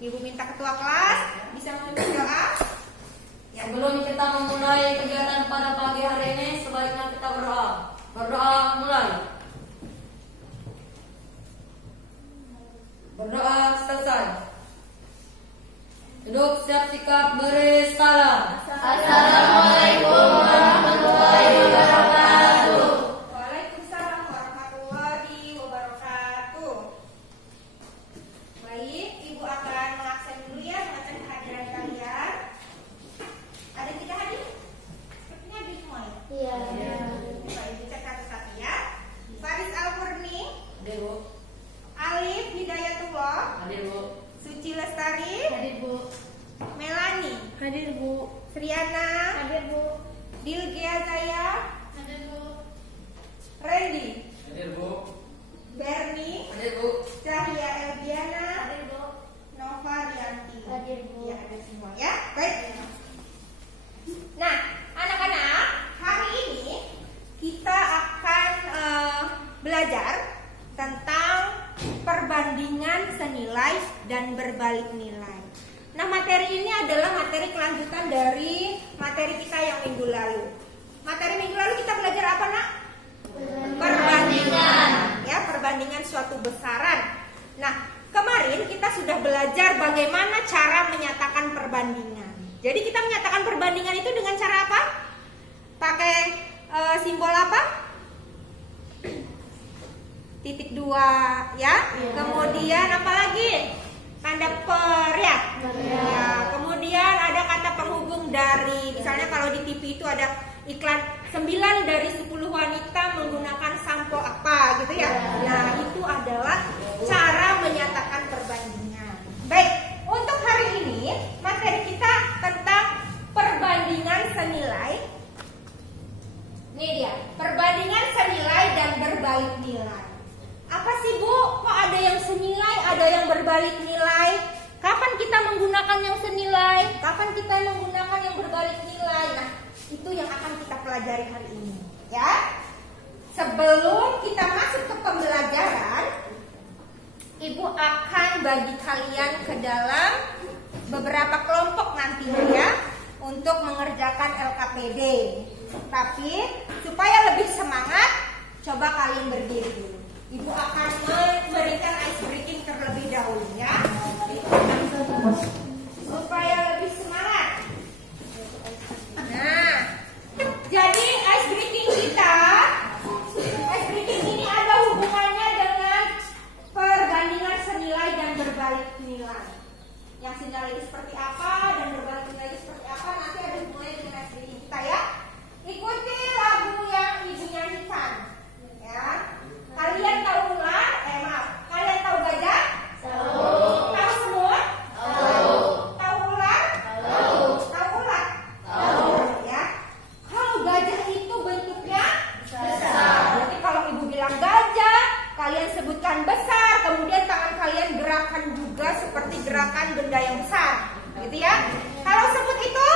Ibu minta ketua kelas bisa memimpin doa. Ya. Sebelum kita memulai kegiatan pada pagi hari ini, sebaiknya kita berdoa. Berdoa mulai. Berdoa selesai. Duduk siap sikap beri salam. Assalamualaikum warahmatullahi wabarakatuh. Waalaikumsalam warahmatullahi wabarakatuh. Baik, Ibu akan mengaksen dulu ya bacaan kehadiran kalian. Ada 3 hadir? Sepertinya hadir semua ya? Iya. Baik, dicek satu-satu ya. Faris Al-Furni, Hadir Bu. Alif Hidayatullah, Hadir Bu. Suci Lestari, Hadir Bu. Melani, Hadir Bu. Triana, Hadir Bu. Dilgia Zaya, Hadir Bu. Randy, Hadir Bu. Berni, Hadir Bu. Cahya Elbiana, Hadir Bu. Nova Rianti. Hadir Bu. Ya, ada semua ya. Baik. Nah, anak-anak, hari ini kita akan belajar tentang perbandingan senilai dan berbalik nilai. Nah, materi ini adalah materi kelanjutan dari materi kita yang minggu lalu. Materi minggu lalu kita belajar apa, Nak? Perbandingan. Ya, perbandingan suatu besaran. Nah, kemarin kita sudah belajar bagaimana cara menyatakan perbandingan. Jadi kita menyatakan perbandingan itu dengan cara apa? Pakai simbol apa? Titik 2 ya. Kemudian apa lagi? Tanda per ya. Ya. Kemudian ada kata penghubung dari, misalnya kalau di TV itu ada iklan 9 dari 10 wanita menggunakan sampo apa gitu ya. Nah, itu adalah cara menyatakan perbandingan. Baik, untuk hari ini materi kita tentang perbandingan senilai. Ini dia, perbandingan senilai dan berbalik nilai. Apa sih Bu? Kok ada yang senilai, ada yang berbalik nilai? Kapan kita menggunakan yang senilai? Kapan kita menggunakan yang berbalik nilai? Nah, itu yang akan kita pelajari hari ini, ya. Sebelum kita masuk ke pembelajaran, Ibu akan bagi kalian ke dalam beberapa kelompok nantinya ya, untuk mengerjakan LKPD. Tapi supaya lebih semangat, coba kalian berdiri dulu. Ibu akan memberikan ice breaking terlebih dahulu ya, supaya lebih semangat. Nah, jadi ice breaking ini ada hubungannya dengan perbandingan senilai dan berbalik nilai. Yang senilai itu seperti apa dan berbalik nilai itu seperti apa, nanti ada hubungannya dengan ice breaking kita ya. Ikuti lagu yang Ibu nyanyikan ya. Kalian tahu ular? Kalian tahu gajah? Tahu. Tahu semut? Tahu. Tahu ular? Tahu. Tahu ular? Tahu. Ya. Kalau gajah itu bentuknya Besar. Berarti kalau Ibu bilang gajah, kalian sebutkan besar, kemudian tangan kalian gerakan juga seperti gerakan benda yang besar, gitu ya. Kalau semut itu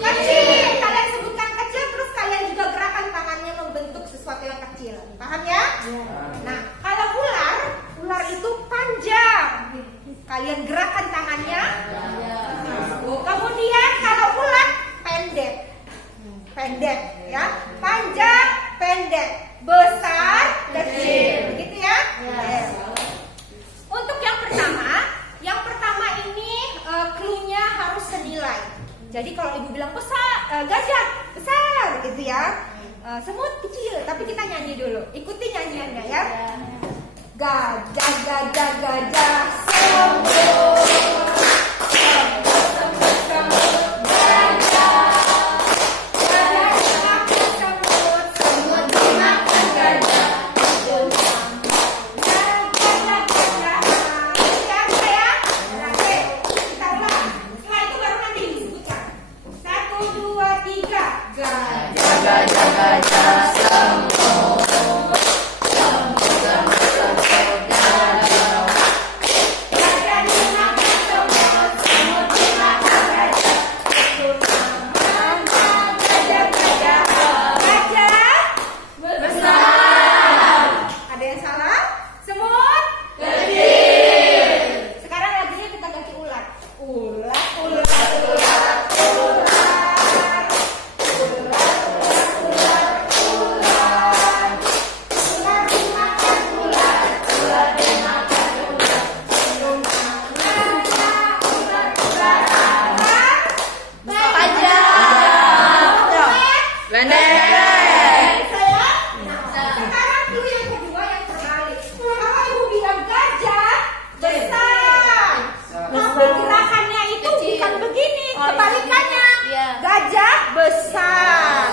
kecil, kalian sebutkan kecil, terus kalian juga gerakan tangannya membentuk sesuatu yang kecil. Paham ya? Nah, kalau ular itu panjang, kalian gerakan tangannya. Kemudian kalau ular pendek, ya, panjang, pendek, besar, kecil, gitu ya. Yes. Untuk yang pertama ini clue-nya harus senilai. Jadi kalau Ibu bilang besar, gajah besar, gitu ya. Semut kecil, tapi kita nyanyi dulu. Ikuti nyanyiannya ya. Gajah, gajah, gajah, semut. Semut, semut, gajah. Gajah dimakan semut, semut dimakan gajah. Gajah, gajah. Siapa ya? Oke, kita ulang. Setelah itu baru nanti disebutkan. 1, 2, 3. Gajah, gajah, gajah, semut. Semut, semut, semut, gajah. Gajah dimakan semut. bukan begini, kebalikannya. Iya. Gajah besar,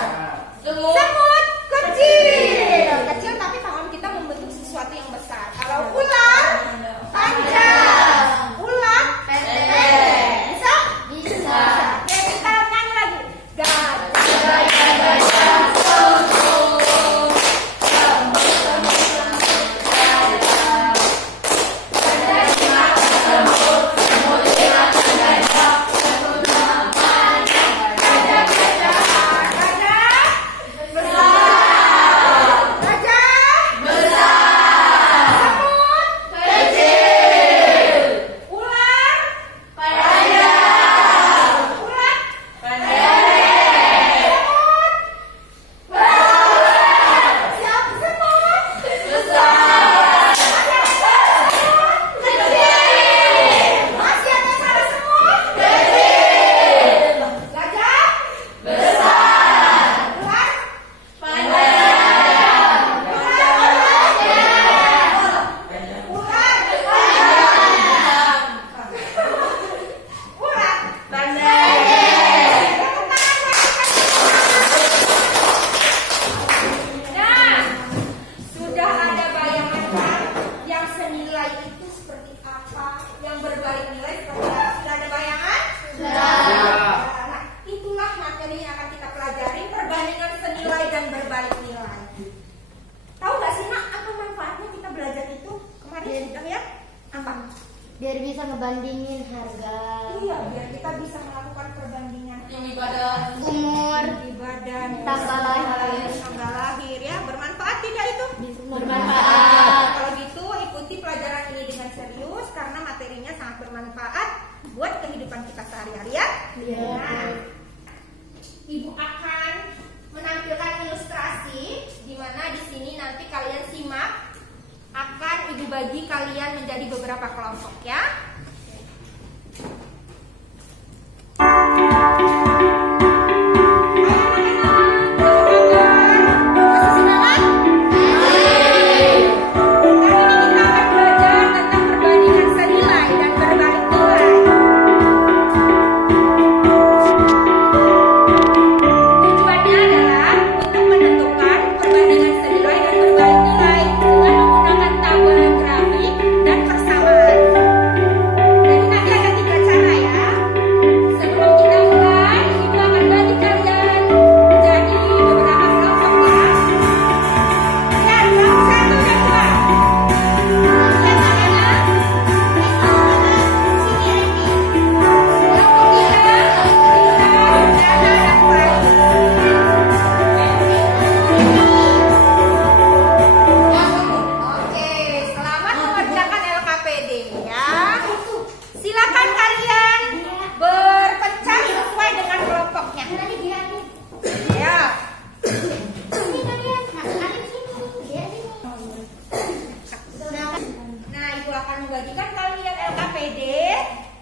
semut kecil. Kecil tapi tangan kita membentuk sesuatu yang besar. Kalau ular panjang, ular pendek. Bisa? Bisa. Oke, kita nyanyi lagi. Gajah. Biar bisa ngebandingin harga. Iya, biar kita bisa melakukan perbandingan tinggi badan, Umur, di badan, tanggal lahir. tanggal lahir ya. Bermanfaat tidak itu? Bermanfaat. Kalau gitu ikuti pelajaran ini dengan serius karena materinya sangat bermanfaat buat kehidupan kita sehari-hari ya. Iya. Nah, Ibu akan menampilkan ilustrasi di mana di sini nanti kalian simak, akan Ibu bagi kalian menjadi beberapa kelompok ya. Membagikan kalian LKPD,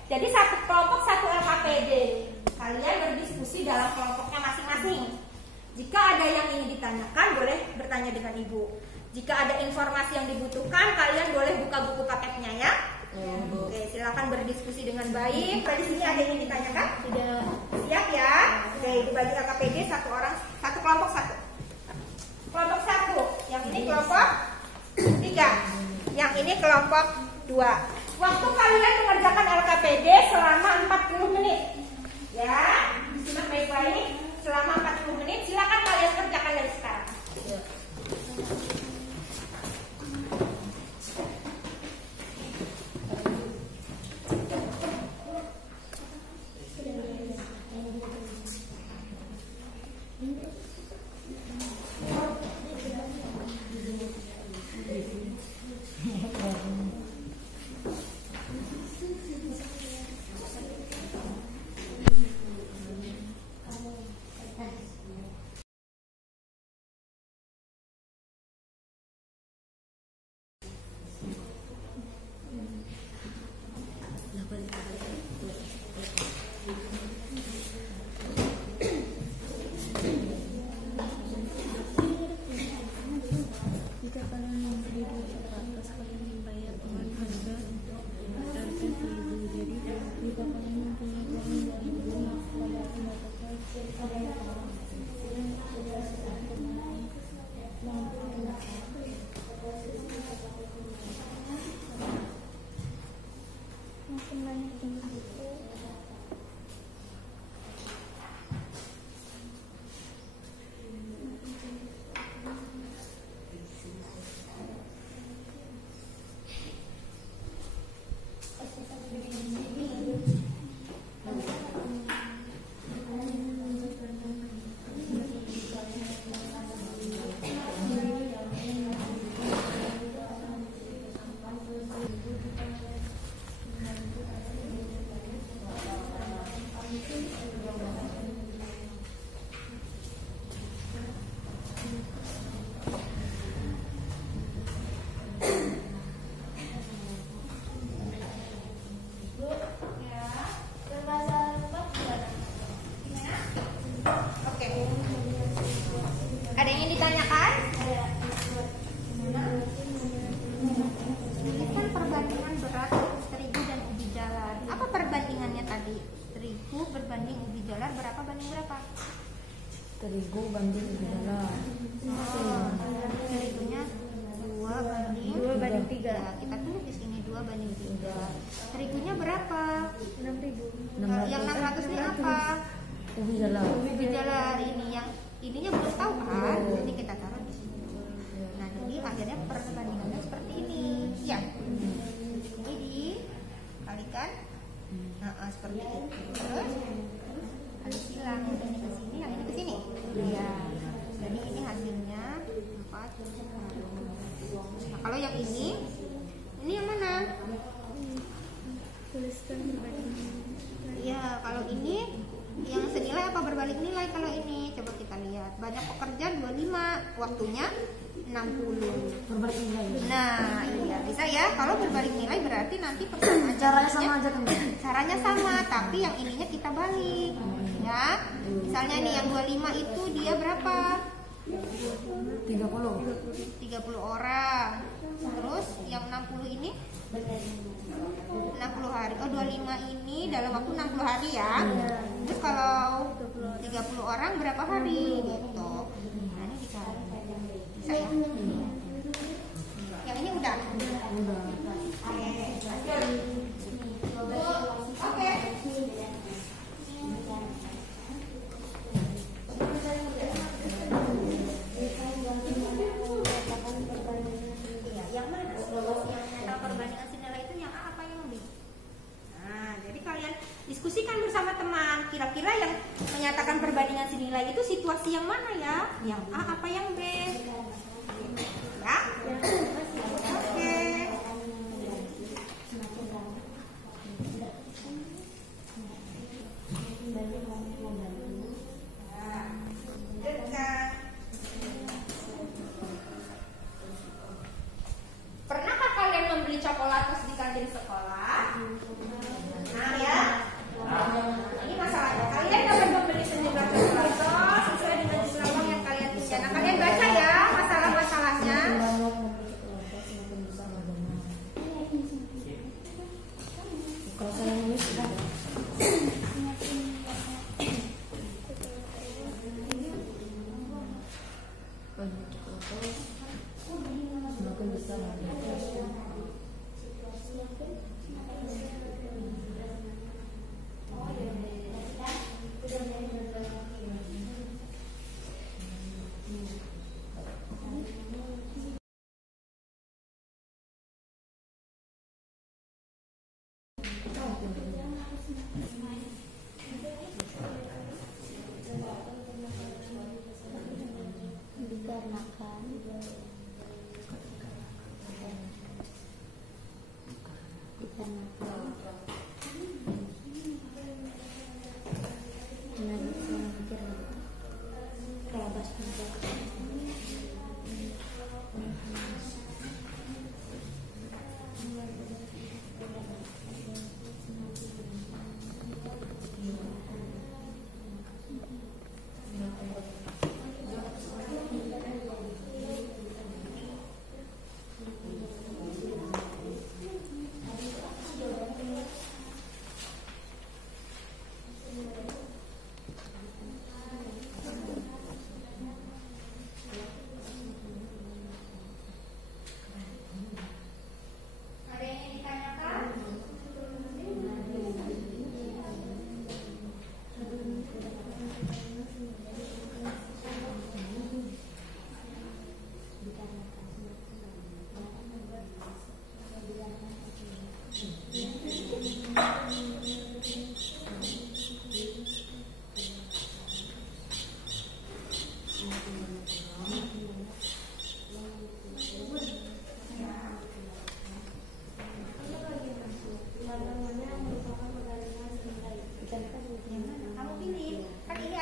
jadi satu kelompok satu LKPD. Kalian berdiskusi dalam kelompoknya masing-masing. Jika ada yang ingin ditanyakan, boleh bertanya dengan Ibu. Jika ada informasi yang dibutuhkan, kalian boleh buka buku paketnya ya. Oke, silakan berdiskusi dengan baik. Di sini ada yang ingin ditanyakan? Tidak. Siap ya? Oke, Ibu bagi LKPD satu orang, satu kelompok satu. Kelompok satu, yang ini kelompok 3, yang ini kelompok 2. Waktu kalian mengerjakan LKPD selama 40 menit. Ya, disimak baik-baik. Selama 40 menit, silakan kalian kerjakan dari sekarang. Oke. Ada yang ingin ditanyakan? Ini kan perbandingan berat terigu dan ubi jalar. Apa perbandingannya tadi? Terigu berbanding ubi jalar berapa banding berapa? Terigu banding ubi jalar. Terigunya 2 banding 3. Ya, kita tulis di sini 2 banding 3. Terigunya berapa? 6.000. Yang 600 ini apa? Ubi jalar. Ubi jalar ini, yang ininya belum tahu kan? Jadi kita taruh di sini. Nah, jadi akhirnya perbandingannya seperti ini. Ya. Ini dikalikan. Nah, seperti itu. Terus kali silang, yang ini ke sini, yang ini ke sini. Ya. Jadi ini hasilnya 4. Nah, kalau yang ini yang mana? Tuliskan perbandingan. Ya, kalau ini yang senilai apa berbalik nilai kalau ini? Coba kita lihat. Banyak pekerja 25, waktunya 60. Berbalik nilai. Nah, iya bisa ya. Kalau berbalik nilai berarti nanti persamaan Caranya sama aja kan? Caranya sama, tapi yang ininya kita balik. Ya. Misalnya nih yang 25 itu dia berapa? 30 orang. Terus yang 60 ini 60 hari. Oh, 25 ini dalam waktu 60 hari ya. Terus kalau 30 orang berapa hari gitu. Nah, ini dicari. Bisa ya? Yang ini udah. Oke. Yang mana? Yang perbandingan senilai itu yang A apa yang B? Nah, jadi kalian diskusikan bersama teman. Kira-kira yang menyatakan perbandingan senilai itu situasi yang mana ya? Yang A apa yang B? Ya? Oke. Pernahkah kalian membeli coklatos di kantin sekolah? Nah ya, ini masalahnya. Kalian dapat membeli sejumlah coklatos sesuai dengan jumlah uang yang kalian punya. Nah, kalian baca ya masalah-masalahnya.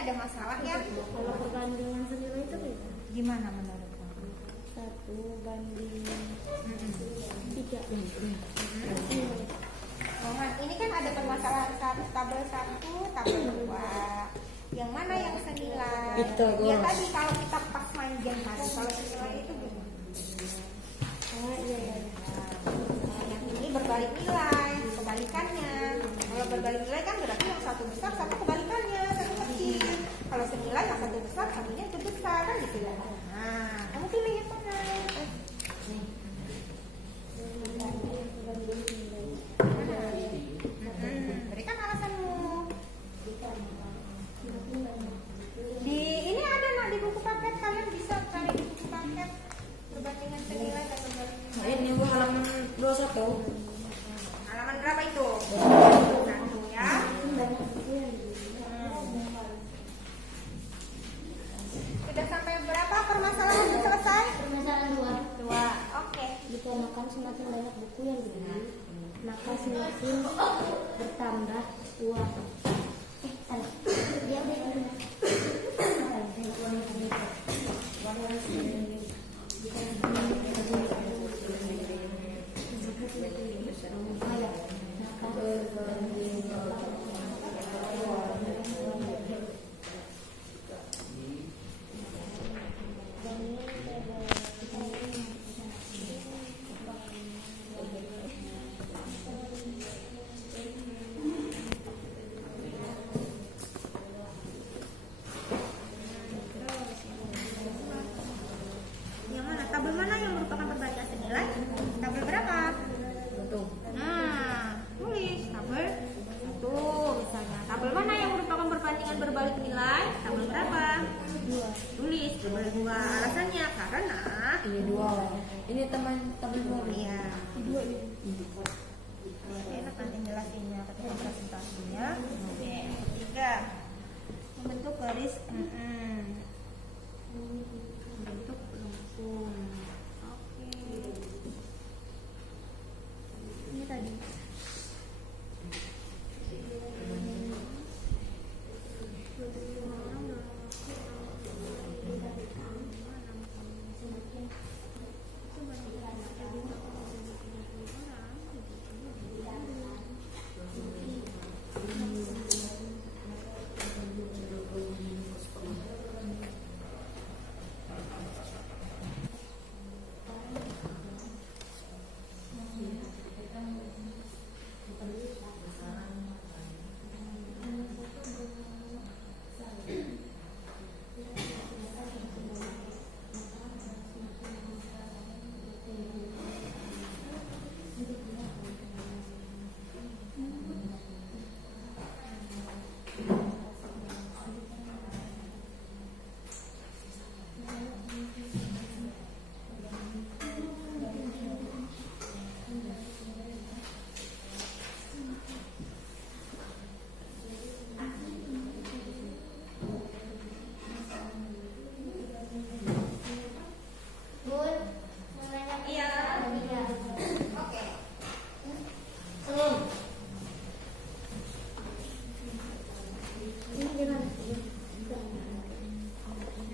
ada masalah ya. Kalau perbandingan senilai itu Gimana menurut kamu? 1 banding 3. Ini kan ada permasalahan tabel 1, tabel 2. Yang mana yang senilai? Itu, Ya Gus. tadi kalau kita pas main game tadi, kalau senilai itu gimana? Iya. Nah, yang ini berbalik nilai, kebalikannya. Kalau berbalik nilai kan berarti yang satu besar, satu kebalikannya, satu kecil. Kalau senilai yang satu besar, satunya itu besar kan gitu ya. Nah, kamu pilih yang mana? Berikan alasanmu. Di ini ada nak di buku paket, kalian bisa cari di buku paket perbandingan senilai dan berbalik nilai. Nah, ini gua halaman 21. Halaman berapa itu? Satu ya. Sudah sampai berapa permasalahan selesai? Permasalahan 2. Oke. Dikarenakan semakin banyak buku yang dibeli, maka semakin bertambah uang. Salah. Dia udah Yang mana? Tabel mana yang merupakan perbandingan senilai? Tabel berapa? Betul. Nah, tulis tabel 1 misalnya. Tabel mana yang merupakan perbandingan berbalik nilai? Tabel berapa? 2. Tulis tabel 2. Alasannya karena Ini 2. Ini teman tabel 2. iya. 2 ini. Enak nanti jelasinnya ketika presentasinya. Oke. 3. Membentuk garis bentuk lengkung. Oke. Ini tadi.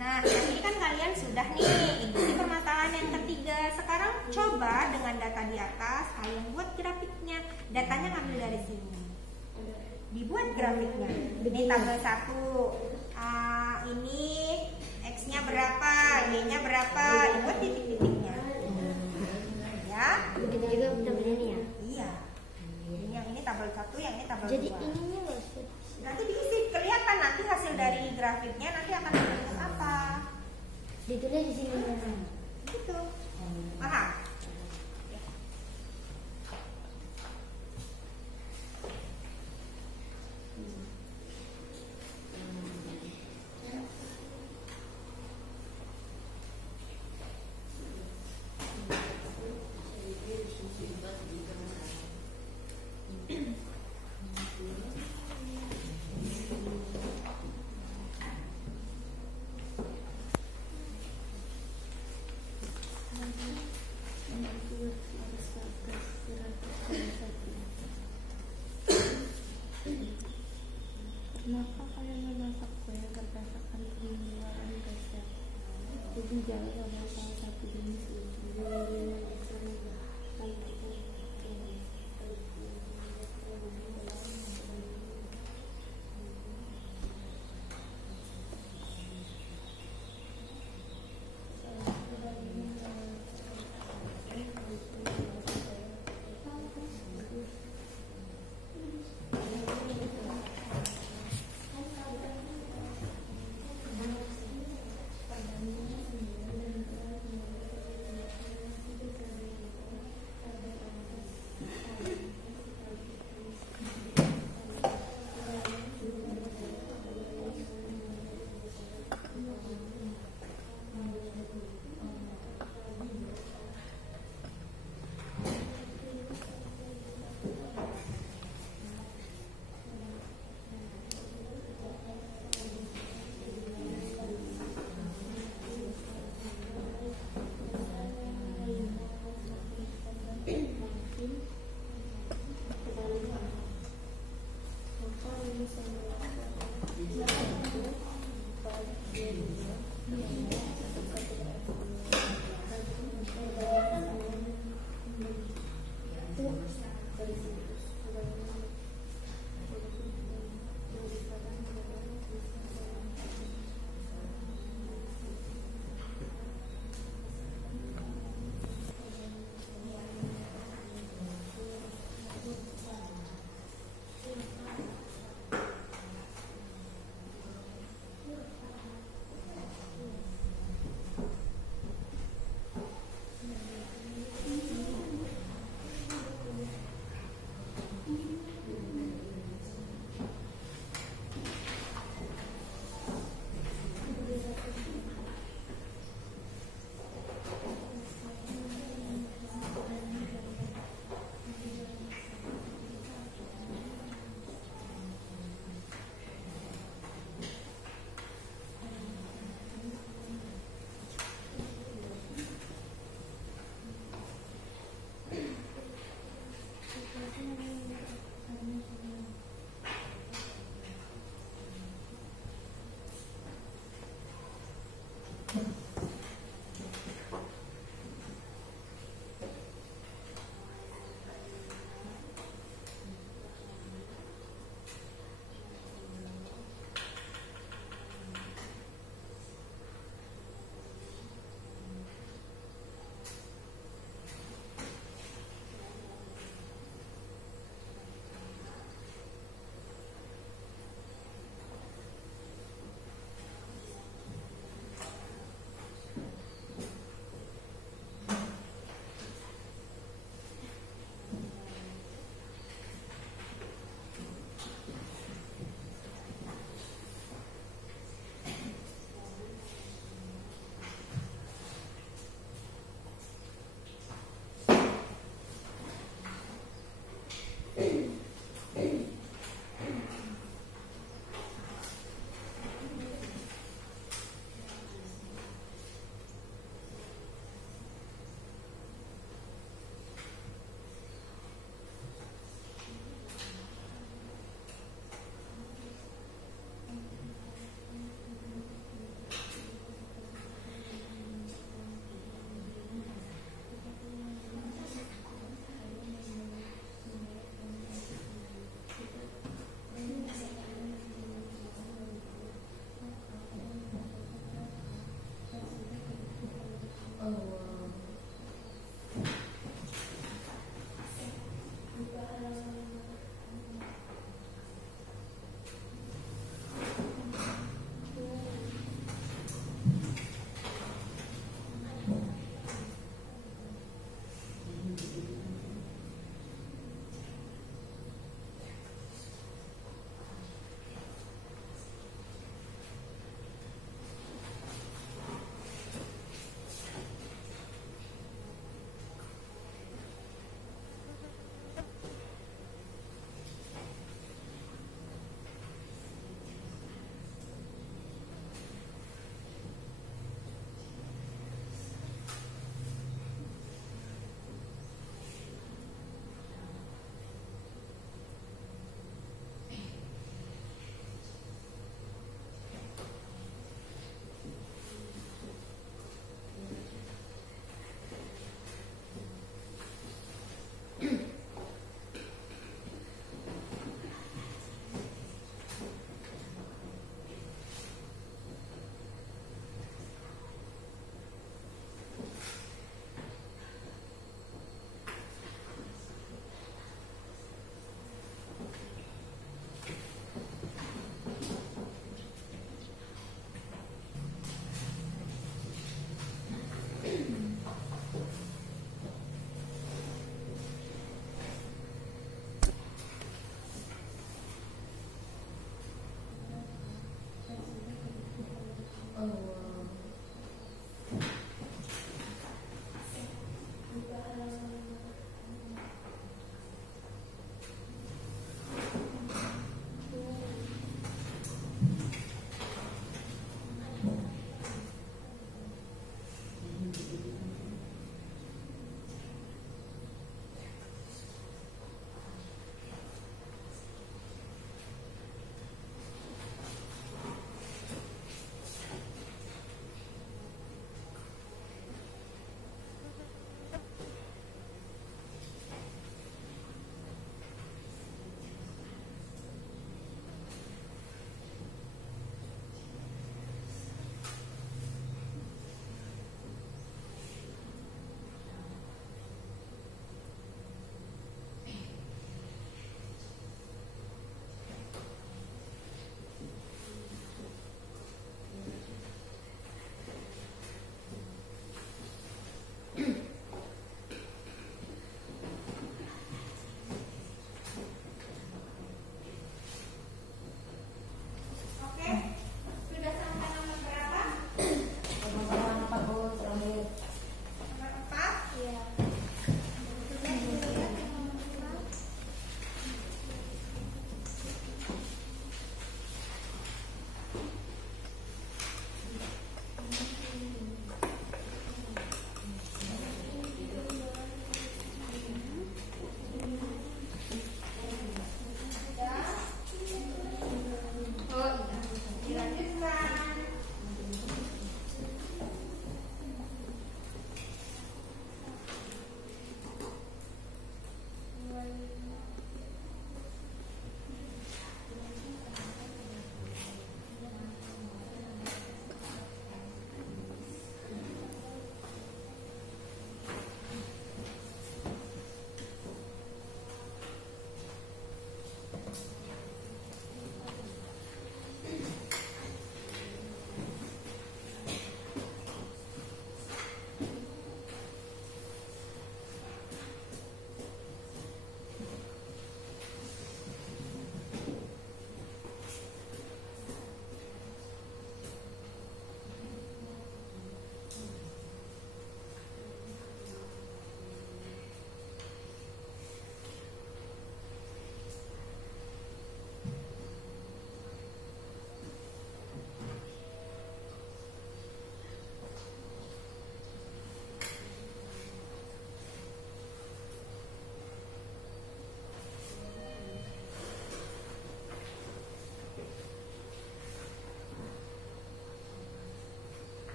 Nah, tadi kan kalian sudah nih ikuti permasalahan yang ketiga. Sekarang coba dengan data di atas kalian buat grafiknya. Datanya ngambil dari sini. Dibuat grafiknya. Ini tabel 1. Ini X-nya berapa, Y-nya berapa, dibuat titik-titiknya. Ya. begitu juga tabel ini ya. Iya. Ini yang ini tabel 1, yang ini tabel 2. Jadi ininya nggak usah. Nanti diisi kelihatan nanti hasil dari grafiknya nanti akan bentuk apa. Ditulis di sini. Gitu. Paham? Kenapa kalian memasak kue?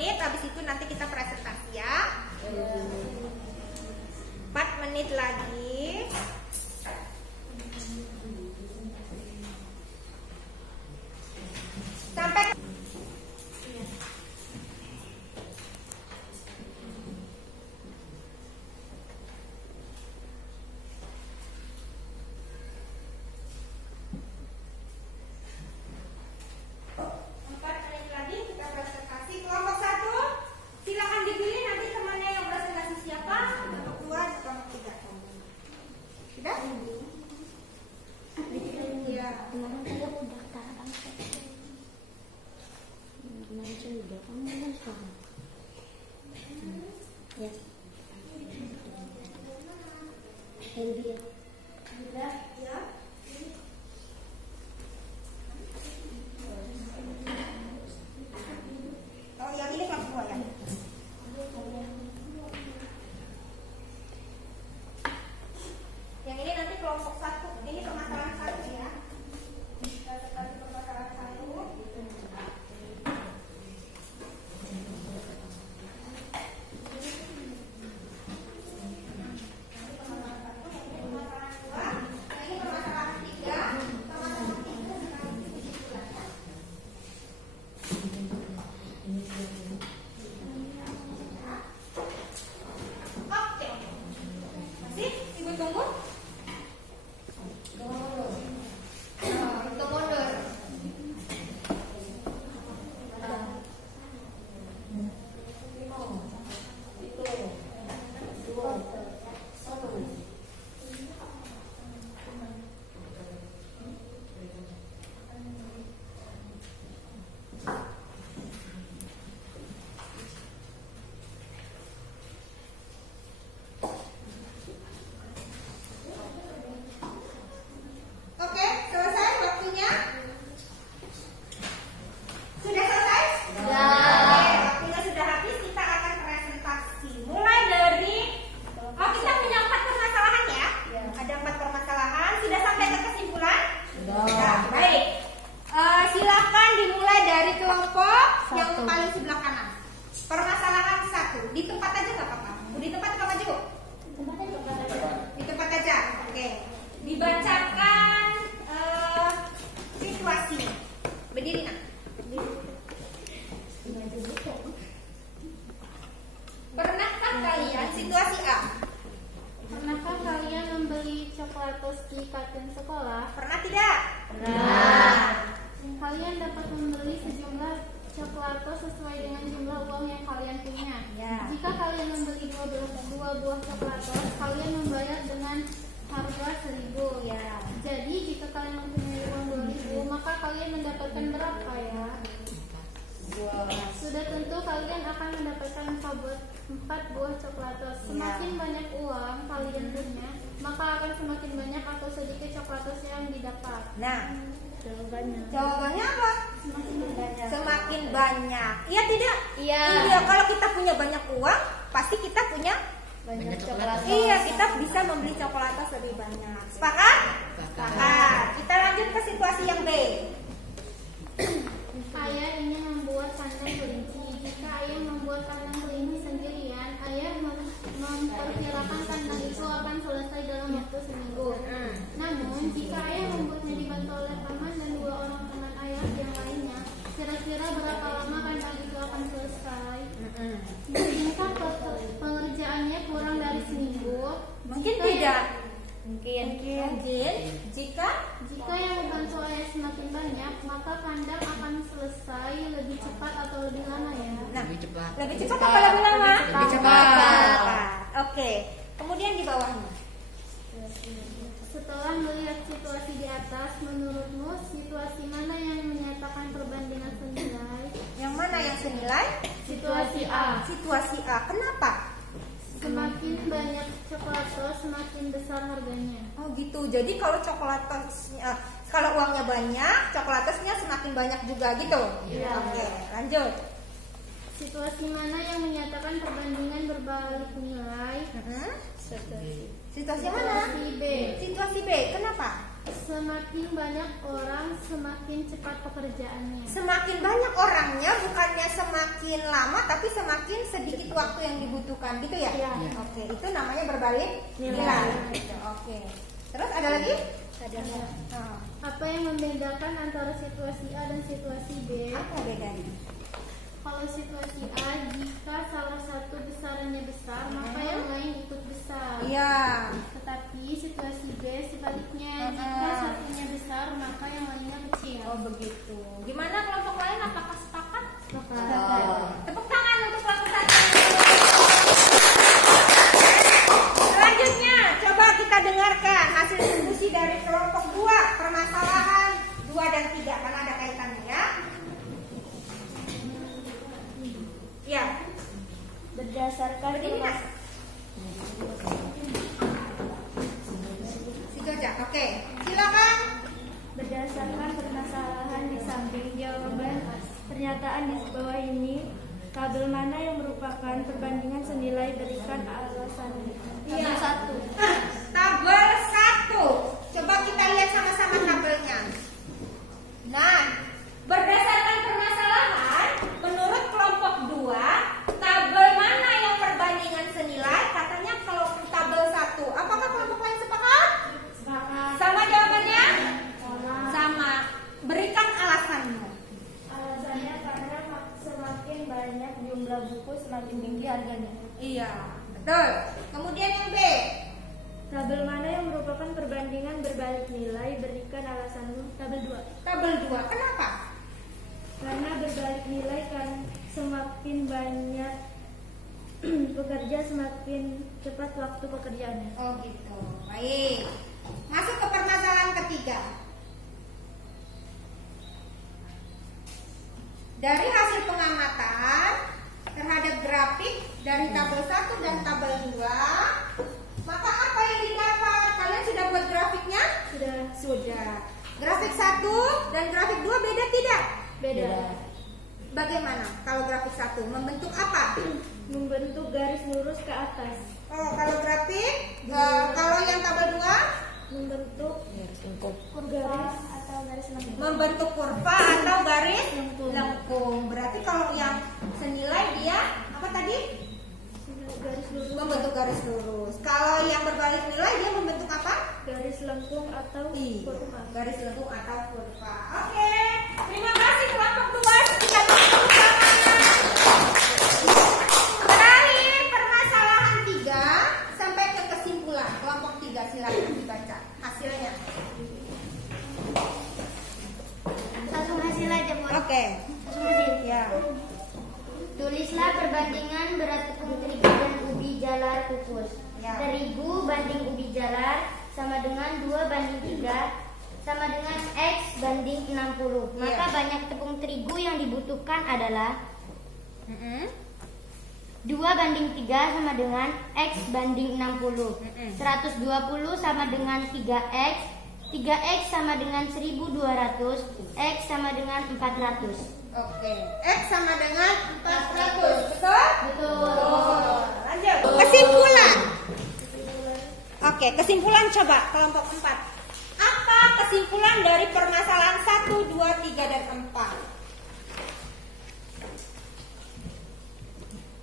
menit, habis itu nanti kita presentasi ya. 4 menit lagi. Sampai kemarin saya udah taruh kemarin saya udah kamu kan sekarang ya Hendy ya udah ya. Oh yang ini kelas 2 ya. Yang ini nanti kelompok 1. Ini permasalahan 1 ya. Presentasi permasalahan 1. Oke, selesai waktunya? Sudah selesai? Sudah. Oke, waktunya sudah habis, kita akan presentasi. Mulai dari, kita punya 4 permasalahan ya? Ada 4 permasalahan, sudah sampai ke kesimpulan? Sudah. Baik. Silakan dimulai dari kelompok yang paling sebelah kanan. Permasalahan 1. Di tempat aja nggak apa-apa? Di tempat apa maju? Di tempat aja. Oke. Dibacakan situasi. Berdiri nak. Pernahkah kalian situasi A? Pernahkah kalian membeli coklatos di kantin sekolah? Pernah tidak? Pernah. Kalian dapat membeli sejumlah coklatos sesuai dengan jumlah uang yang kalian punya. Ya. Jika kalian membeli dua buah coklatos, kalian membayar dengan harga 1.000 ya. Jadi jika kalian mempunyai uang 2.000, maka kalian mendapatkan berapa ya? Sudah tentu kalian akan mendapatkan 4 buah coklatos. Semakin banyak uang kalian punya, maka akan semakin banyak atau sedikit coklatos yang didapat. Nah, Jawabannya apa? semakin banyak. Semakin banyak. Iya tidak? Iya. Iya, kalau kita punya banyak uang, pasti kita punya Banyak coklatos. Iya, kita bisa membeli coklatos lebih banyak. Sepakat? Sepakat. Kita lanjut ke situasi yang B. Ayah ingin membuat kandang kelinci. Jika ayah membuat kandang kelinci sendirian, ayah memperkirakan kandang itu akan selesai dalam waktu seminggu. Namun, jika ayah membuatnya dibantu oleh paman dan 2 orang teman ayah yang lainnya, kira-kira berapa lama kandang itu akan selesai? Mungkinkah pengerjaannya kurang dari seminggu? Mungkin Jika tidak. Mungkin. Jika yang membantu ayah semakin banyak, maka kandang akan selesai lebih cepat atau lebih lama ya? Nah, Lebih cepat. lebih cepat apa lebih lama? Lebih cepat. Oke. Kemudian di bawahnya. Setelah melihat situasi di atas, menurutmu situasi mana yang menyatakan perbandingan senilai? Yang mana yang senilai? Situasi A. Situasi A. Kenapa? Semakin banyak coklatos, semakin besar harganya. Oh gitu. Jadi kalau coklatosnya, kalau uangnya banyak, coklatosnya semakin banyak juga gitu. Iya. Oke, lanjut. Situasi mana yang menyatakan perbandingan berbalik nilai? Situasi yang mana? Situasi B. Situasi B. Kenapa? Semakin banyak orang, semakin cepat pekerjaannya. Semakin banyak orangnya, bukannya semakin lama, tapi semakin sedikit waktu yang dibutuhkan, gitu ya? Iya. Oke, itu namanya berbalik nilai. Gitu. Oke. Terus ada lagi? Oh. Apa yang membedakan antara situasi A dan situasi B? Apa bedanya? Kalau situasi A, jika salah satu besarannya besar, maka yang lain ikut besar. Iya. Tetapi situasi B sebaliknya, jika satunya besar, maka yang lainnya kecil. Oh begitu. Gimana kelompok lain? Apakah sepakat? Sepakat. Tepuk tangan untuk kelompok satu. Selanjutnya, coba kita dengarkan hasil diskusi dari kelompok 2, permasalahan 2 dan 3, karena ada kaitannya ya. Ya. Berdasarkan Berdiri, Mas. Si Joja, oke. Silakan. Berdasarkan permasalahan di samping jawaban pernyataan di bawah ini, tabel mana yang merupakan perbandingan senilai berikan alasan. Iya. Tabel 1. Tabel 1. Coba kita lihat sama-sama tabelnya. Nah, berdasarkan permasalahan, menurut kelompok 2, tabel mana yang perbandingan senilai? Katanya kalau tabel 1. Apakah kelompok lain sepakat? Sepakat. Sama jawabannya? Sama. Sama. Berikan alasanmu. Alasannya karena semakin banyak jumlah buku, semakin tinggi harganya. Iya, betul. Kemudian yang B. Tabel mana yang merupakan perbandingan berbalik nilai? Berikan alasanmu. Tabel 2. Tabel 2. Kenapa? Karena berbalik nilai kan semakin banyak pekerja, semakin cepat waktu pekerjaannya. Oh gitu. Baik. Masuk ke permasalahan ketiga. Dari hasil pengamatan terhadap grafik dari tabel 1 dan tabel 2, maka apa yang didapat? Kalian sudah buat grafiknya? Sudah. Grafik 1 dan grafik 2 beda tidak? Beda. Bagaimana kalau grafik 1? Membentuk apa? Membentuk garis lurus ke atas. Oh, kalau grafik, kalau yang tabel 2? Membentuk garis atau garis lengkung. Membentuk kurva atau garis Lengkung. lengkung. Berarti kalau yang senilai dia apa tadi? Garis lurus. Membentuk garis lurus. Kalau yang berbalik nilai dia membentuk apa? Garis lengkung atau kurva. Garis lengkung atau kurva. Oke. Terima kasih kelompok 2. Kita tepuk tangan. Terakhir permasalahan 3 sampai ke kesimpulan. Kelompok 3 silakan dibaca hasilnya. Langsung hasil aja, Bu. Oke. Langsung hasil. Ya. Tulislah perbandingan berat tepung terigu dan ubi jalar kukus. Ya. Terigu banding ubi jalar sama dengan 2 banding 3 sama dengan X banding 60. Maka banyak tepung terigu yang dibutuhkan adalah 2 banding 3 sama dengan X banding 60. 120 sama dengan 3X. 3X sama dengan 1200. X sama dengan 400. Oke. X sama dengan 400. Betul? Betul. Lanjut. Kesimpulan. Oke, kesimpulan coba kelompok 4. Apa kesimpulan dari permasalahan 1, 2, 3 dan 4?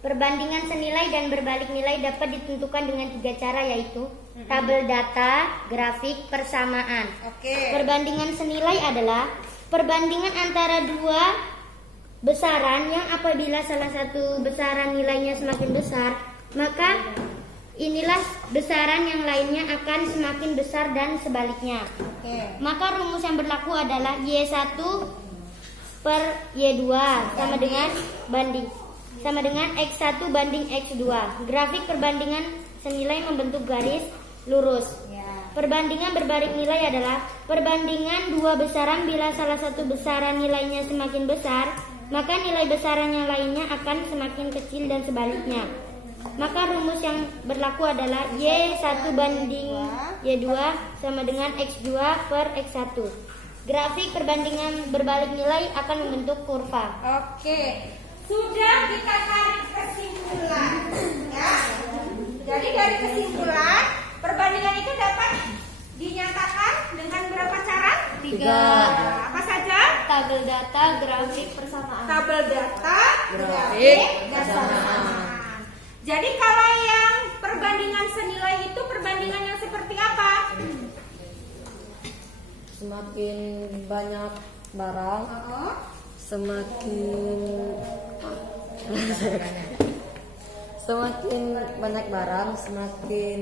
Perbandingan senilai dan berbalik nilai dapat ditentukan dengan 3 cara, yaitu tabel data, grafik, persamaan. Oke. Perbandingan senilai adalah perbandingan antara 2 besaran yang apabila salah satu besaran nilainya semakin besar, maka inilah besaran yang lainnya akan semakin besar dan sebaliknya. Oke. Maka rumus yang berlaku adalah Y1 per Y2 sama dengan X1 banding X2. Grafik perbandingan senilai membentuk garis lurus. Ya. Perbandingan berbalik nilai adalah perbandingan 2 besaran. Bila salah satu besaran nilainya semakin besar, maka nilai besaran yang lainnya akan semakin kecil dan sebaliknya. Maka rumus yang berlaku adalah Y1 banding Y2 sama dengan X2 per X1. Grafik perbandingan berbalik nilai akan membentuk kurva. Oke. Sudah kita tarik kesimpulan. Ya. Jadi dari kesimpulan, perbandingan itu dapat dinyatakan dengan berapa cara? 3. Apa saja? Tabel data, grafik, persamaan. Tabel data, Grafik, dan persamaan. persamaan. Jadi kalau yang perbandingan senilai itu perbandingan yang seperti apa? Semakin banyak barang, Oh, semakin banyak barang, semakin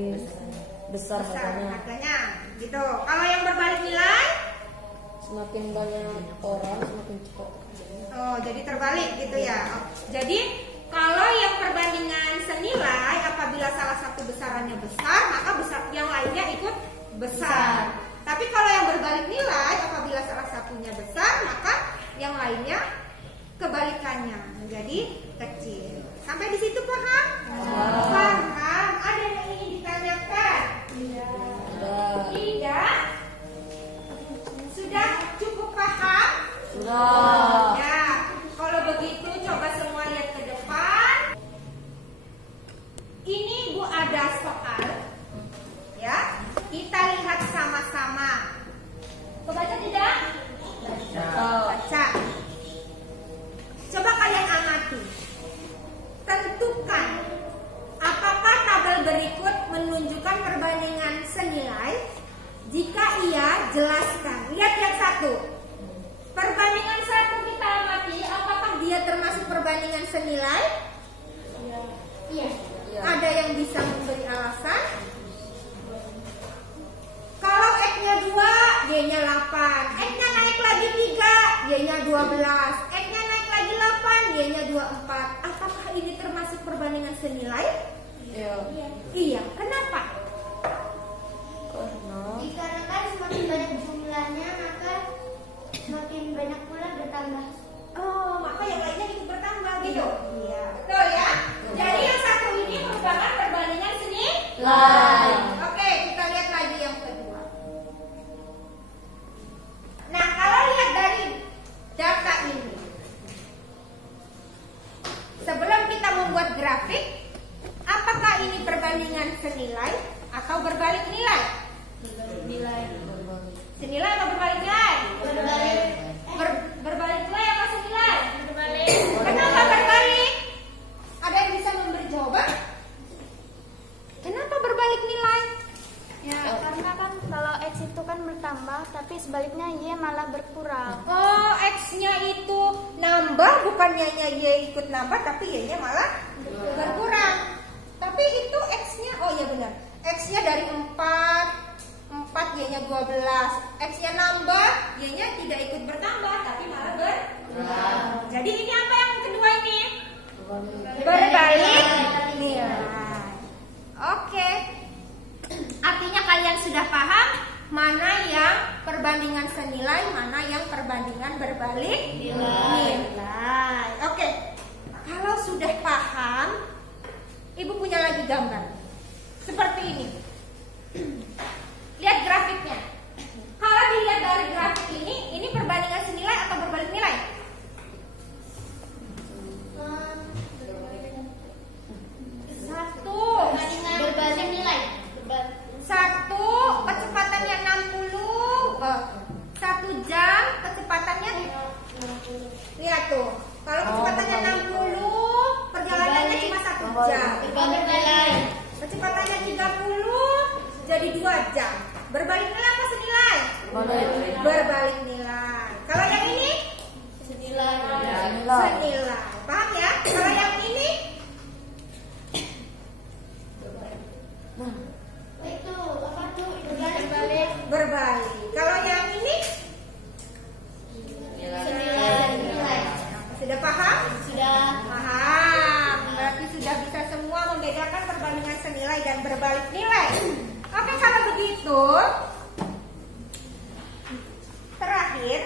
besar besar harganya. harganya. Gitu. Kalau yang berbalik nilai? Semakin banyak orang, semakin cepat. Oh, jadi terbalik gitu ya. Oh, jadi kalau yang perbandingan senilai apabila salah satu besarannya besar, maka besar yang lainnya ikut besar. Tapi kalau yang berbalik nilai apabila salah satunya besar, maka yang lainnya kebalikannya menjadi kecil. Sampai di situ paham? Paham. Ada yang ingin ditanyakan? Tidak. Sudah cukup paham? Sudah. Ya, kalau begitu coba semua lihat ke depan. Ini Bu ada soal. Ya, kita lihat sama-sama. Kebaca tidak? Baca. Coba kalian amati. Tentukan apakah tabel berikut menunjukkan perbandingan senilai. Jika iya, jelaskan. Lihat yang satu. Perbandingan satu kita amati, apakah dia termasuk perbandingan senilai? Iya. Ada yang bisa memberi alasan? Kalau X-nya 2, Y-nya 8. X-nya naik lagi 3, Y-nya 12. X-nya naik lagi 8, Y-nya 24. Apakah ini termasuk perbandingan senilai? Iya. Kenapa? Dikarenakan semakin banyak jumlahnya, maka semakin banyak pula bertambah. Oh, maka yang lainnya ikut bertambah gitu. Iya. Betul ya? Jadi yang satu ini merupakan perbandingan senilai. Oke, kita lihat lagi yang kedua. Nah, kalau lihat dari data ini, sebelum kita membuat grafik, apakah ini perbandingan senilai atau berbalik nilai? Senilai atau berbalik nilai? Berbalik nilai apa senilai? Kenapa berbalik? Ada yang bisa memberi jawaban? Kenapa berbalik nilai? Ya, karena kan kalau X itu kan bertambah, tapi sebaliknya Y malah berkurang. Oh, X-nya itu nambah, bukannya Y ikut nambah, tapi Y-nya malah berkurang. Tapi itu X-nya, oh iya benar. X-nya dari 4, Y-nya 12. X-nya nambah, Y-nya tidak ikut bertambah, tapi malah berkurang. Jadi ini apa yang kedua ini? Berbalik nilai. Oke. Artinya kalian sudah paham mana yang perbandingan senilai, mana yang perbandingan berbalik nilai. Oke. Kalau sudah paham, Ibu punya lagi gambar. Seperti ini. Lihat grafiknya. Kalau dilihat dari grafik ini perbandingan senilai atau berbalik nilai? Satu. Berbalik nilai. Satu, kecepatannya 60. 1 jam, kecepatannya. Lihat tuh. Kalau kecepatannya 60, perjalanannya cuma 1 jam. Berbalik nilai. Kecepatannya 30, jadi 2 jam. Berbalik nilai apa senilai? Berbalik nilai. Kalau yang ini? Senilai. Senilai. Paham ya? Kalau yang ini? Itu apa tuh? Berbalik. Berbalik. Kalau yang ini? Senilai. Sudah paham? Sudah. Paham. Berarti sudah bisa semua membedakan perbandingan senilai dan berbalik nilai. Oke, kalau begitu, terakhir,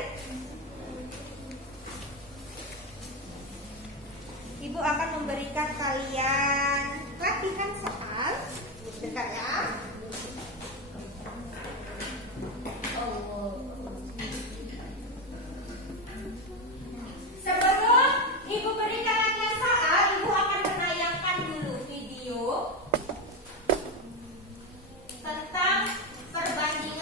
Ibu akan memberikan kalian latihan soal. Dekat ya. Sebelum Ibu berikan latihan soal, Ibu akan menayangkan dulu video tentang perbandingan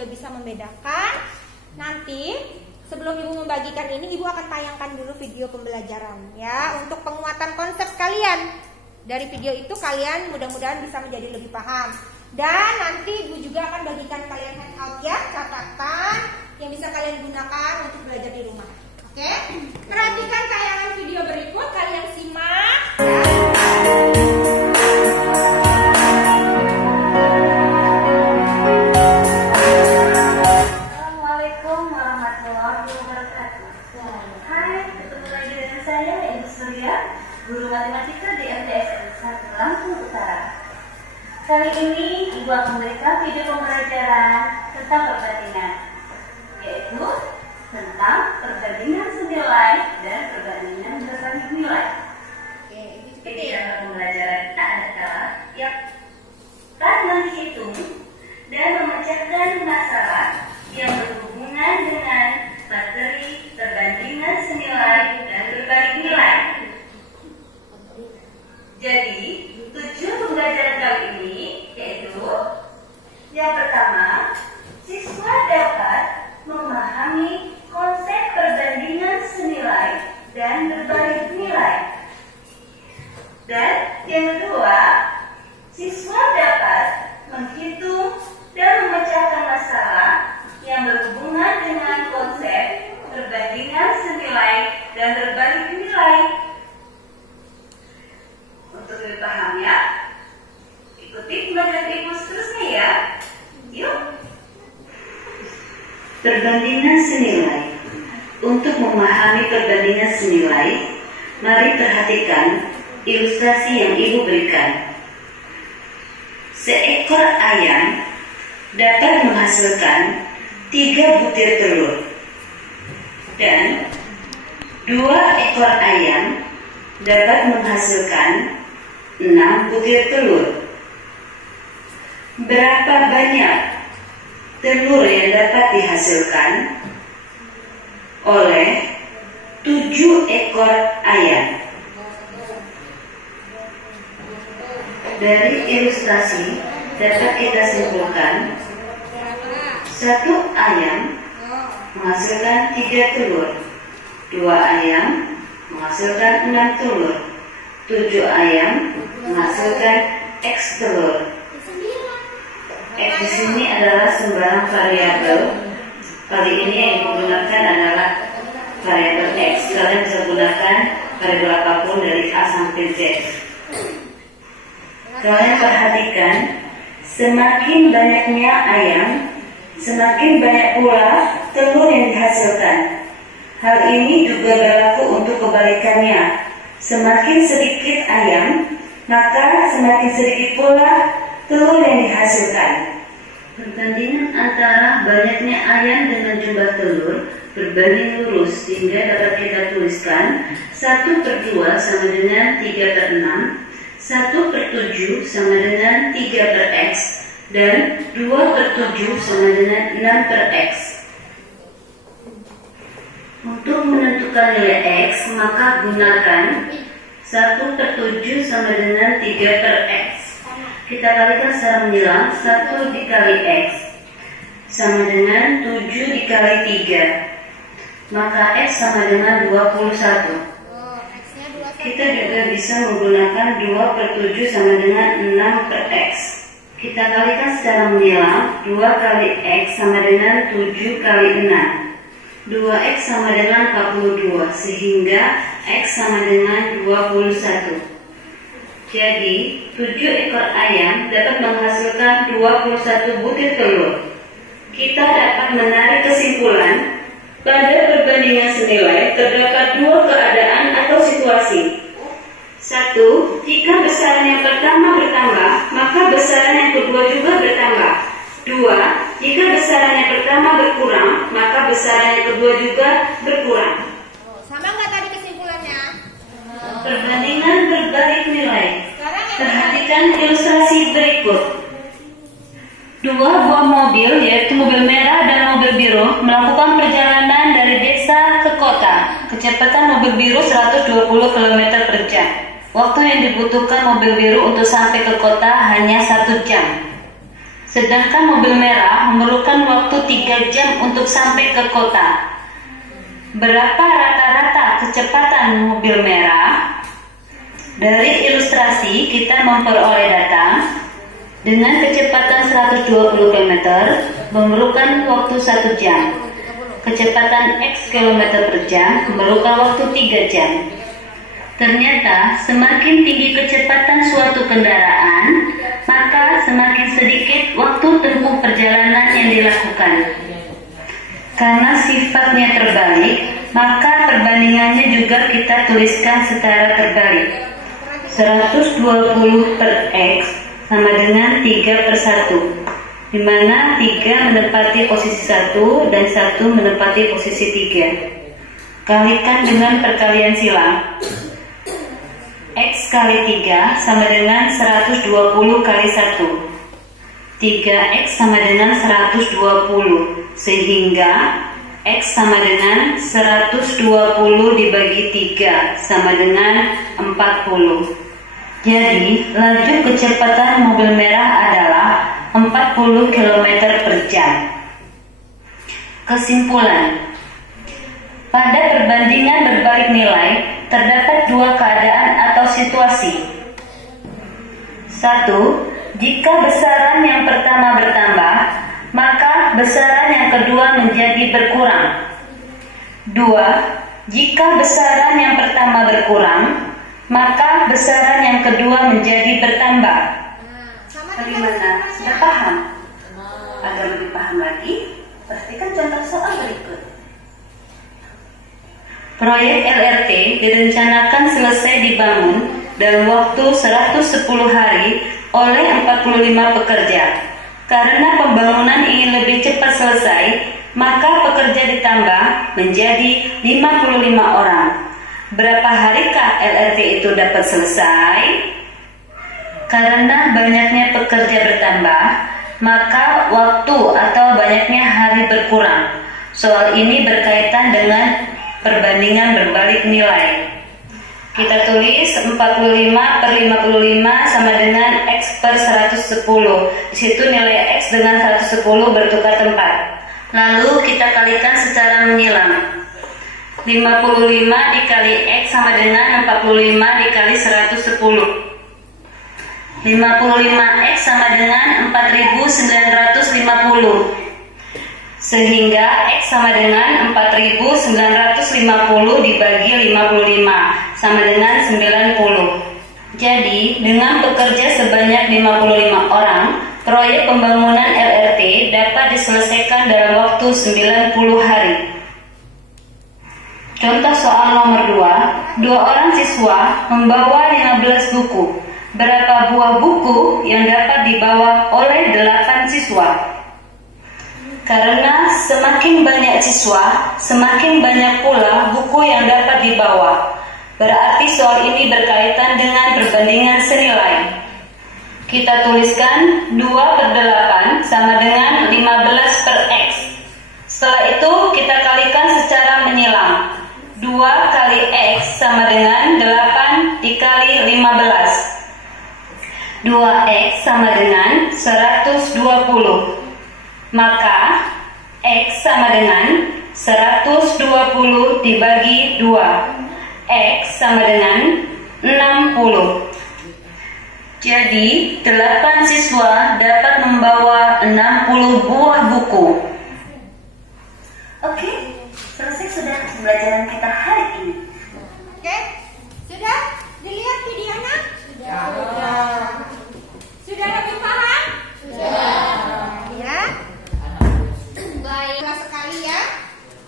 sudah bisa membedakan, nanti sebelum Ibu membagikan ini, Ibu akan tayangkan dulu video pembelajaran ya untuk penguatan konsep kalian. Dari video itu kalian mudah-mudahan bisa menjadi lebih paham. Dan nanti Ibu juga akan bagikan kalian handout ya, catatan yang bisa kalian gunakan untuk belajar di rumah. Oke? Perhatikan tayangan video berikut, kalian simak ya. Assalamualaikum warahmatullahi wabarakatuh. Hai, ketemu lagi dengan saya Ibu Surya, guru matematika di MTSN 1 Lampung Utara. Kali ini Ibu akan memberikan video pembelajaran tentang perbandingan, yaitu tentang perbandingan senilai dan perbandingan berbanding nilai. Jadi dalam pembelajaran kita adalah yang akan menghitung dan memecahkan masalah yang berhubungan dengan materi perbandingan senilai dan berbanding nilai. Jadi, tujuan pembelajaran kali ini yaitu yang pertama, siswa dapat memahami konsep perbandingan senilai dan berbanding nilai. Dan yang kedua, siswa dapat menghitung dan memecahkan masalah yang berhubungan dengan konsep perbandingan senilai dan berbanding nilai. Untuk lebih paham ya, ikuti pembelajaran Ibu seterusnya ya. Yuk. Perbandingan senilai. Untuk memahami perbandingan senilai, mari perhatikan ilustrasi yang Ibu berikan. Seekor ayam dapat menghasilkan 3 butir telur, dan 2 ekor ayam dapat menghasilkan 6 butir telur. Berapa banyak telur yang dapat dihasilkan oleh 7 ekor ayam? Dari ilustrasi dapat kita simpulkan, 1 ayam menghasilkan 3 telur, 2 ayam menghasilkan 6 telur, 7 ayam menghasilkan X telur. X di sini adalah sembarang variabel. Kali ini yang digunakan adalah variabel X. Kalian bisa gunakan variabel apapun dari A sampai Z. Kalian perhatikan, semakin banyaknya ayam, semakin banyak pula telur yang dihasilkan. Hal ini juga berlaku untuk kebalikannya. Semakin sedikit ayam, maka semakin sedikit pula telur yang dihasilkan. Perbandingan antara banyaknya ayam dengan jumlah telur berbanding lurus, sehingga dapat kita tuliskan 1/2 sama dengan 3/6, 1/7 sama dengan 3/X, dan 2/7 sama dengan 6/X. Untuk menentukan nilai X, maka gunakan 1/7 sama dengan 3/X. Kita kalikan secara menyilang. 1 dikali X sama dengan 7 dikali 3. Maka X sama dengan 21. Kita juga bisa menggunakan 2/7 sama dengan 6/X. Kita kalikan secara menyilang. 2 kali X sama dengan 7 kali 6. 2X sama dengan 42, sehingga X sama dengan 21. Jadi, 7 ekor ayam dapat menghasilkan 21 butir telur. Kita dapat menarik kesimpulan, pada perbandingan senilai terdapat 2 keadaan atau situasi. 1. Jika besaran yang pertama bertambah, maka besaran yang kedua juga bertambah. 2. Jika besaran yang pertama berkurang, maka besaran yang kedua juga berkurang. Sama nggak tadi kesimpulannya? Perbandingan berbalik nilai. Perhatikan ilustrasi berikut. 2 buah mobil, yaitu mobil merah dan mobil biru, melakukan perjalanan dari desa ke kota. Kecepatan mobil biru 120 km/jam. Waktu yang dibutuhkan mobil biru untuk sampai ke kota hanya 1 jam. Sedangkan mobil merah memerlukan waktu 3 jam untuk sampai ke kota. Berapa rata-rata kecepatan mobil merah? Dari ilustrasi kita memperoleh data. Dengan kecepatan 120 km memerlukan waktu 1 jam. Kecepatan X km per jam memerlukan waktu 3 jam. Ternyata semakin tinggi kecepatan suatu kendaraan, maka semakin sedikit waktu tempuh perjalanan yang dilakukan. Karena sifatnya terbalik, maka perbandingannya juga kita tuliskan secara terbalik. 120 per X sama dengan 3/1, di mana 3 menempati posisi 1 dan 1 menempati posisi 3. Kalikan dengan perkalian silang. X kali 3 sama dengan 120 kali 1. 3X sama dengan 120, sehingga X sama dengan 120 dibagi 3 sama dengan 40. Jadi, laju kecepatan mobil merah adalah 40 km per jam. Kesimpulan. Pada perbandingan berbalik nilai, terdapat 2 keadaan atau situasi. 1. Jika besaran yang pertama bertambah, maka besaran yang kedua menjadi berkurang. 2. Jika besaran yang pertama berkurang, maka besaran yang kedua menjadi bertambah. Bagaimana? Sudah paham? Agar lebih paham lagi, perhatikan contoh soal berikut. Proyek LRT direncanakan selesai dibangun dalam waktu 110 hari oleh 45 pekerja. Karena pembangunan ingin lebih cepat selesai, maka pekerja ditambah menjadi 55 orang. Berapa harikah LRT itu dapat selesai? Karena banyaknya pekerja bertambah, maka waktu atau banyaknya hari berkurang. Soal ini berkaitan dengan perbandingan berbalik nilai. Kita tulis 45 per 55 sama dengan X per 110. Di situ nilai X dengan 110 bertukar tempat. Lalu kita kalikan secara menyilang. 55 dikali X sama dengan 45 dikali 110. 55X sama dengan 4950. Sehingga X sama dengan 4950 dibagi 55 sama dengan 90. Jadi, dengan bekerja sebanyak 55 orang, proyek pembangunan LRT dapat diselesaikan dalam waktu 90 hari. Contoh soal nomor 2, 2 orang siswa membawa 15 buku. Berapa buah buku yang dapat dibawa oleh 8 siswa? Karena semakin banyak siswa, semakin banyak pula buku yang dapat dibawa. Berarti soal ini berkaitan dengan perbandingan senilai. Kita tuliskan 2/8 sama dengan 15 per X. Setelah itu kita kalikan secara menyilang. 2 kali X sama dengan 8 dikali 15. 2X sama dengan 120. Maka X sama dengan 120 dibagi 2. X sama dengan 60. Jadi 8 siswa dapat membawa 60 buah buku. Oke, selesai sudah pembelajaran kita hari ini. Oke, sudah dilihat videonya? Sudah. Sudah lebih paham? Sudah. Ya. Baiklah sekali ya.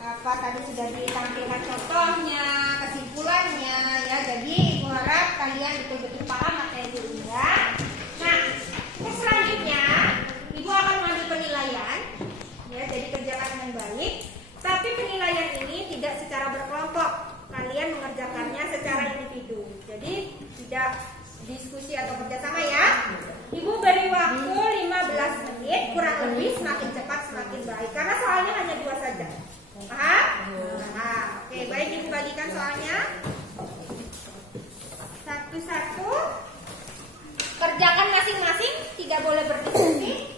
Apa tadi sudah ditampilkan contohnya, kesimpulannya ya. Jadi Ibu harap kalian betul-betul paham materi ini ya. Nah, selanjutnya Ibu akan mengambil penilaian ya, jadi kerjakan dengan baik. Tapi penilaian ini tidak secara berkelompok. Kalian mengerjakannya secara individu. Jadi tidak diskusi atau kerjasama ya. Ibu beri waktu 15 menit, kurang lebih semakin cepat semakin baik. Karena soalnya hanya 2 saja. Paham? Nah, oke, baik Ibu bagikan soalnya. Satu-satu. Kerjakan masing-masing, tidak boleh berdiskusi.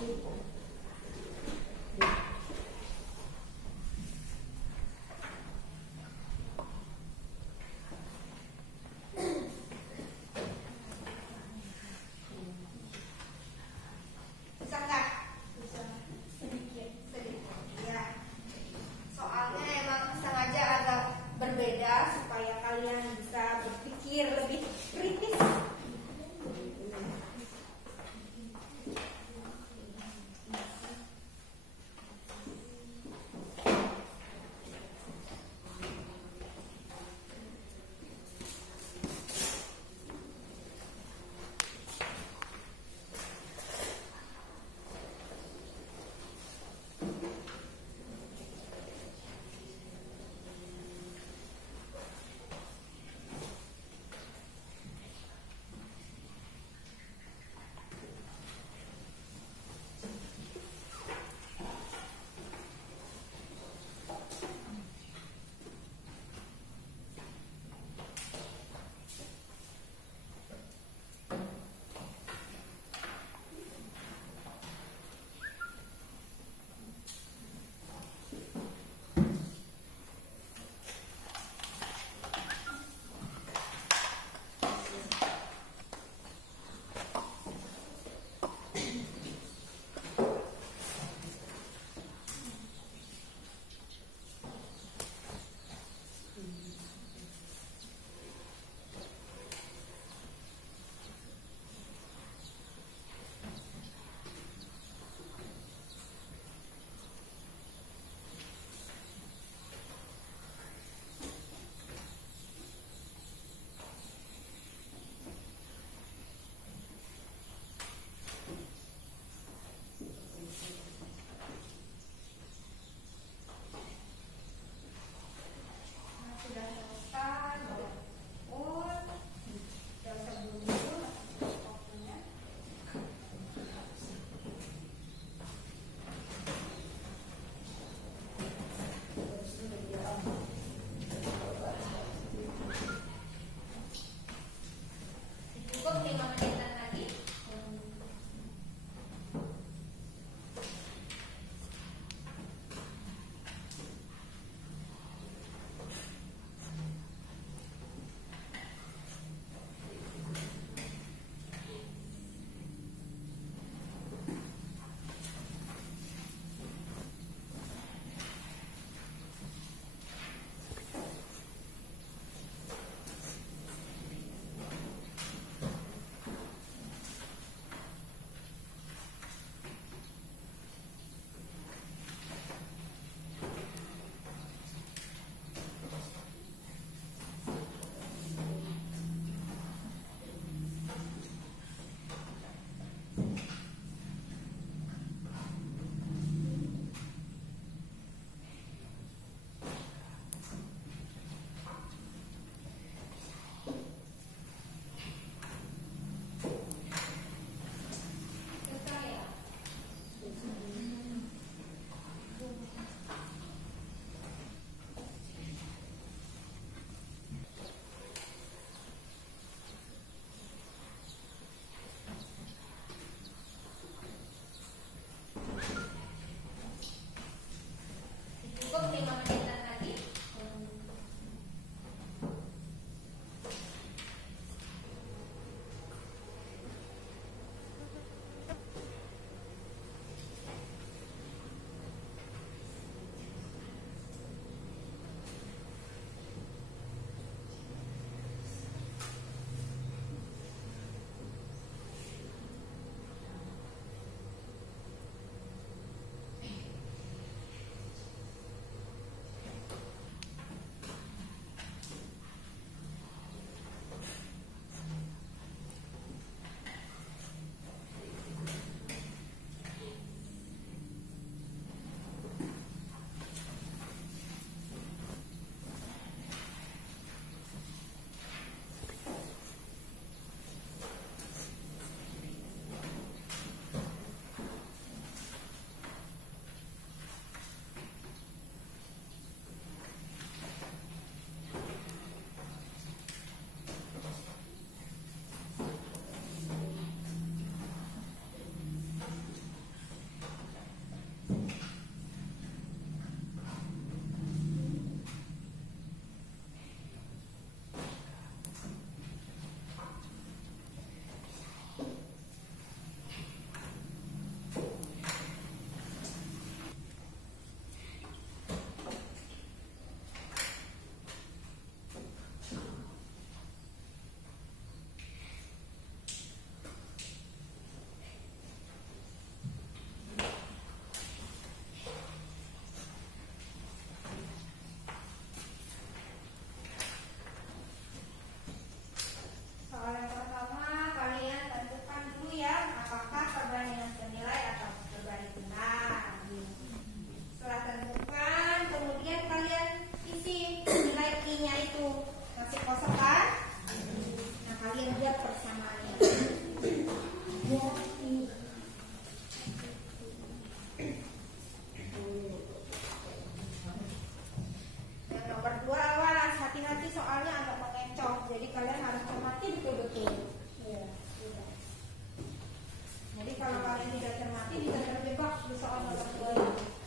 Bisa nggak? Sedikit. Ya. Soalnya emang sengaja agak berbeda supaya kalian bisa berpikir lebih kritis. Yang nomor 2 awas, hati-hati soalnya agak mengecoh, jadi kalian harus cermati betul-betul. Jadi kalau kalian tidak cermati bisa terjebak di soal nomor 2 ini.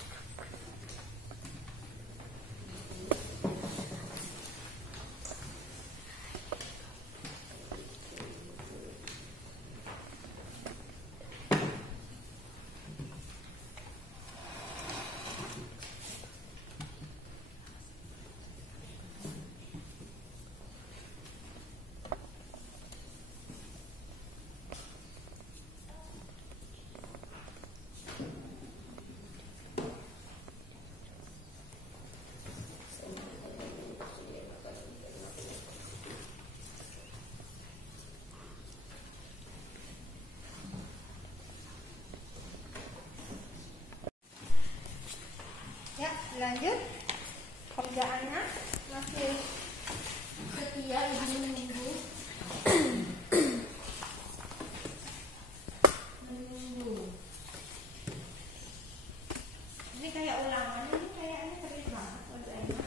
Ya, lanjut. Kerjaannya masih setia lagi menunggu. Ini kayak ulangan, ini kayaknya sering banget kerjanya.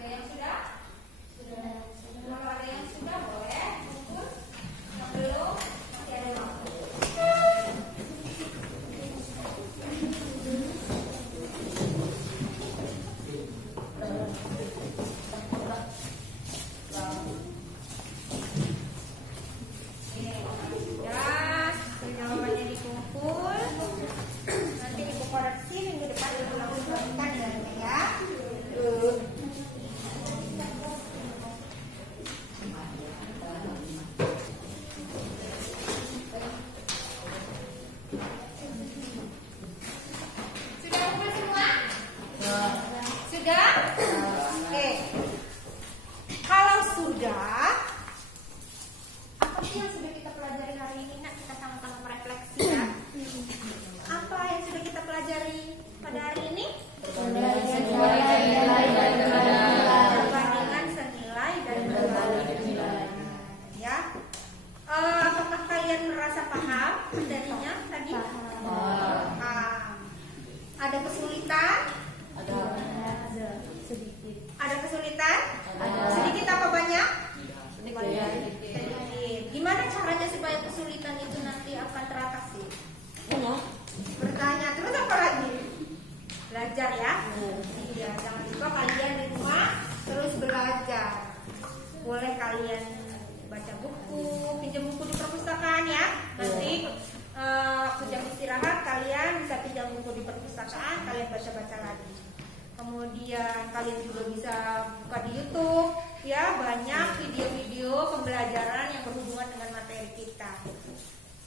Ada yang sudah? Kalau ada yang sudah boleh kumpul. Yang belum masih ada waktu. Sudah jawabannya dikumpul. Nanti ibu koreksi minggu depan ibu langsung lakukan ya. Sudah kumpul semua? Sudah? Oke. Kalau sudah, apa sih yang sudah kita pelajari hari ini? Nak, kita sama-sama merefleksi ya. Apa yang sudah kita pelajari pada hari ini? Perbandingan senilai dan berbalik. Ya. Apakah kalian merasa paham materinya tadi? Paham. Ada kesulitan? Ada kesulitan? Sedikit apa banyak? Sedikit. Gimana caranya supaya kesulitan itu nanti akan teratasi? Bertanya. Terus apa lagi? Belajar ya? Iya, jangan lupa kalian di rumah terus belajar. Boleh kalian baca buku, pinjam buku di perpustakaan ya. Nanti jam istirahat kalian bisa pinjam buku di perpustakaan, kalian baca-baca lagi. Kemudian kalian juga bisa buka di YouTube ya, banyak video-video pembelajaran yang berhubungan dengan materi materi kita.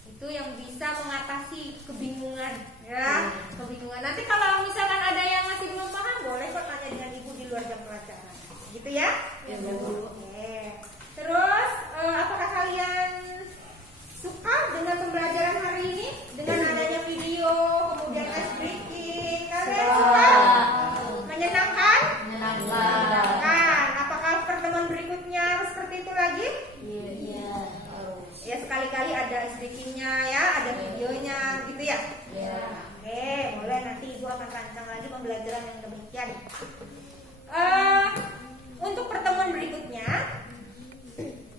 Itu yang bisa mengatasi kebingungan, ya, kebingungan. Nanti kalau misalkan ada yang masih belum paham, boleh kok tanya dengan ibu di luar jam pelajaran, gitu ya? Ya, Bu. Oke. Terus, apakah kalian suka dengan pembelajaran hari ini? Dengan adanya video, kemudian ice breaking, kalian suka? Menyenangkan? Menyenangkan. Apakah pertemuan berikutnya harus seperti itu lagi? Iya. Ya, sekali-kali ada ice breakingnya ya, ada videonya gitu ya. Iya. Oke, boleh, nanti ibu akan rancang lagi pembelajaran yang demikian. Untuk pertemuan berikutnya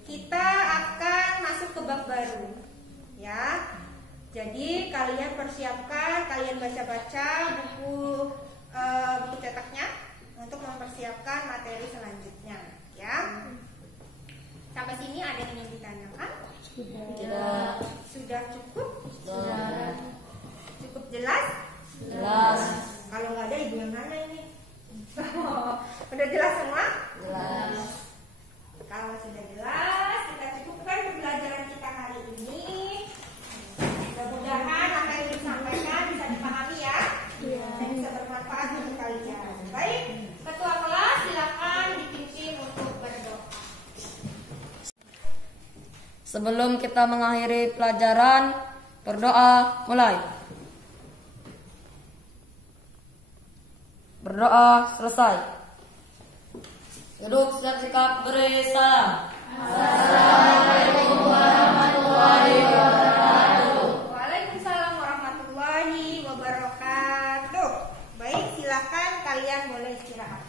kita akan masuk ke bab baru, ya. Jadi kalian persiapkan, kalian baca-baca buku cetaknya untuk mempersiapkan materi selanjutnya, ya. Sampai sini ada yang ingin ditanyakan? Tidak. Sudah cukup? Sudah. Cukup jelas? Jelas. Kalau nggak ada ibu yang nanya ini. Udah jelas semua? Jelas. Kalau sudah jelas, kita cukupkan pembelajaran kita hari ini. Mudah-mudahan apa yang disampaikan bisa dipahami ya, dan bisa bermanfaat untuk kalian. Baik, ketua kelas silakan dipimpin untuk berdoa. Sebelum kita mengakhiri pelajaran, berdoa mulai. Berdoa selesai. Duduk siap sikap beri salam. Assalamualaikum warahmatullahi wabarakatuh. Waalaikumsalam warahmatullahi wabarakatuh. Baik, silakan kalian boleh istirahat.